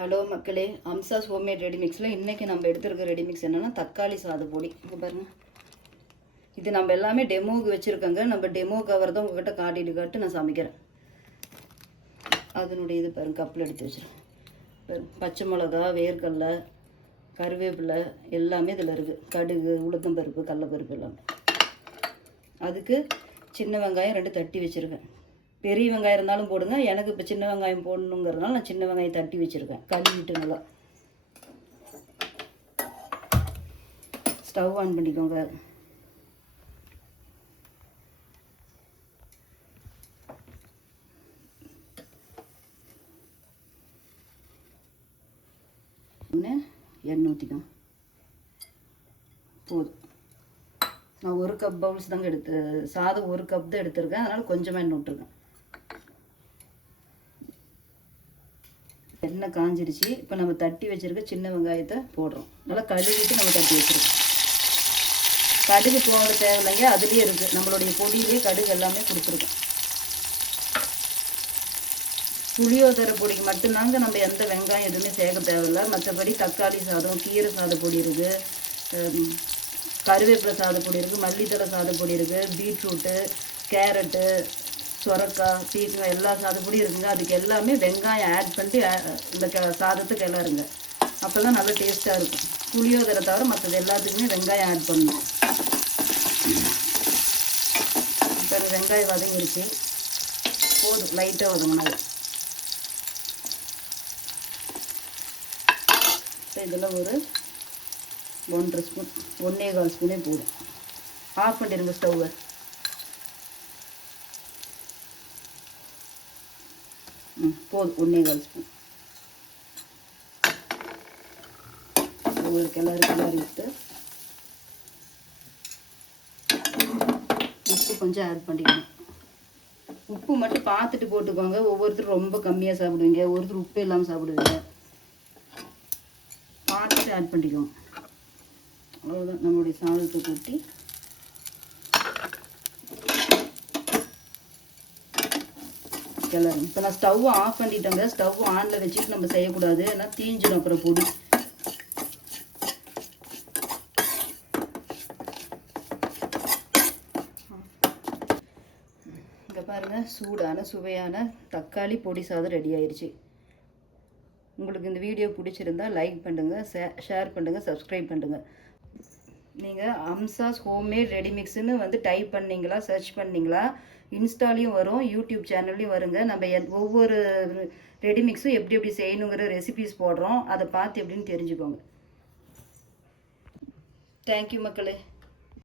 Hello மக்களே, அம்சாஸ் homemade ரெடிமிக்ஸில் இன்றைக்கி நம்ம எடுத்துருக்க ரெடிமிக்ஸ் என்னென்னா தக்காளி சாத பொடி. இங்கே பாருங்கள், இது நம்ம எல்லாமே டெமோவுக்கு வச்சுருக்கோங்க. நம்ம டெமோ கவர் தான் உங்கள்கிட்ட காட்டிட்டு நான் சமைக்கிறேன். அதனுடைய இது பாருங்கள், கப்பில் எடுத்து வச்சுருக்கேன். பச்சை மிளகா, வேர்க்கடலை, கருவேப்பிலை எல்லாமே இதில் இருக்குது. கடுகு, உளுத்தம்பருப்பு, கடலப்பருப்பு எல்லாமே. அதுக்கு சின்ன வெங்காயம் 2 தட்டி வச்சுருக்கேன். பெரிய வெங்காயம் இருந்தாலும் போடுங்க. எனக்கு இப்போ சின்ன வெங்காயம் போடணுங்கிறதுனால நான் சின்ன வெங்காயம் தட்டி வச்சுருக்கேன். கழுவிட்டு நல்லா ஸ்டவ் ஆன் பண்ணிக்கோங்க. எண்ணெய் ஊற்றிக்கோங்க. போதும். நான் 1 கப் பவுல்ஸ் தாங்க சாதம் 1 கப் தான் எடுத்துருக்கேன். அதனால் கொஞ்சமாக எண்ணெய் விட்டுருக்கேன். எண்ணெய் காஞ்சிருச்சு. இப்போ நம்ம தட்டி வச்சுருக்க சின்ன வெங்காயத்தை போடுறோம். நல்லா கழுவிட்டு நம்ம தட்டி வச்சுருக்கோம். கடுகு போட தேவையில்லைங்க, அதுலேயே இருக்குது. நம்மளுடைய பொடியிலே கடுகு எல்லாமே கொடுத்துருக்கோம். புளியோதரை பொடிக்கு மட்டும்தாங்க நம்ம எந்த வெங்காயம் எதுவுமே சேர்க்க தேவையில்லை. மற்றபடி தக்காளி சாதம், கீரை சாத பொடி இருக்குது, கருவேப்பிலை சாத பொடி இருக்குது, மல்லித்தலை சாத பொடி இருக்குது, பீட்ரூட்டு, கேரட்டு, சொரக்காய், பீக்கங்காய் எல்லா சாதப்பொடியும் இருக்குங்க. அதுக்கு எல்லாமே வெங்காயம் ஆட் பண்ணிட்டு இந்த சாதத்துக்கு கிளறுங்க. அப்போ தான் நல்லா டேஸ்ட்டாக இருக்கும். புளியோதரை தவிர மற்றது எல்லாத்துக்குமே வெங்காயம் ஆட் பண்ணணும். இப்போ வெங்காயம் வதங்கிருச்சு. போதும், லைட்டாக வதங்கினது. இப்போ இதில் ஒரு 1.5 ஸ்பூன், 1.25 ஸ்பூனே போதும். ஆஃப் பண்ணிடுங்க ஸ்டவ்வை. போதும், 1.25 ஸ்பூன். உங்களுக்கு கிளறி விட்டு உப்பு கொஞ்சம் ஆட் பண்ணிக்கணும். உப்பு மட்டும் பார்த்துட்டு போட்டுக்கோங்க. ஒவ்வொருத்தரும் ரொம்ப கம்மியாக சாப்பிடுவீங்க, ஒருத்தர் உப்பு இல்லாமல் சாப்பிடுவீங்க. பார்த்துட்டு ஆட் பண்ணிக்கோங்க. அவ்வளோதான். நம்மளுடைய சாதத்தை கூட்டி கிளறும். இப்போ நான் ஸ்டவ் ஆஃப் பண்ணிட்டேங்க. ஸ்டவ் ஆனில் வச்சுட்டு நம்ம செய்யக்கூடாது, ஏன்னா தீஞ்சிடும் அப்புறம் பொடி. இங்கே பாருங்கள், சூடான சுவையான தக்காளி பொடி சாதம் ரெடி ஆயிடுச்சு. உங்களுக்கு இந்த வீடியோ பிடிச்சிருந்தா லைக் பண்ணுங்கள், ஷேர் பண்ணுங்கள், சப்ஸ்கிரைப் பண்ணுங்கள். நீங்கள் அம்சாஸ் ஹோம்மேட் ரெடிமிக்ஸ்னு டைப் பண்ணிங்களா, சர்ச் பண்ணிங்களா, இன்ஸ்டாலையும் வரும், யூடியூப் சேனல்லையும் வருங்க. நம்ம ஒவ்வொரு ரெடிமிக்ஸும் எப்படி எப்படி செய்யணுங்கிற ரெசிபிஸ் போடுறோம். அதை பார்த்து எப்படின்னு தெரிஞ்சுக்கோங்க. தேங்க்யூ மக்களே.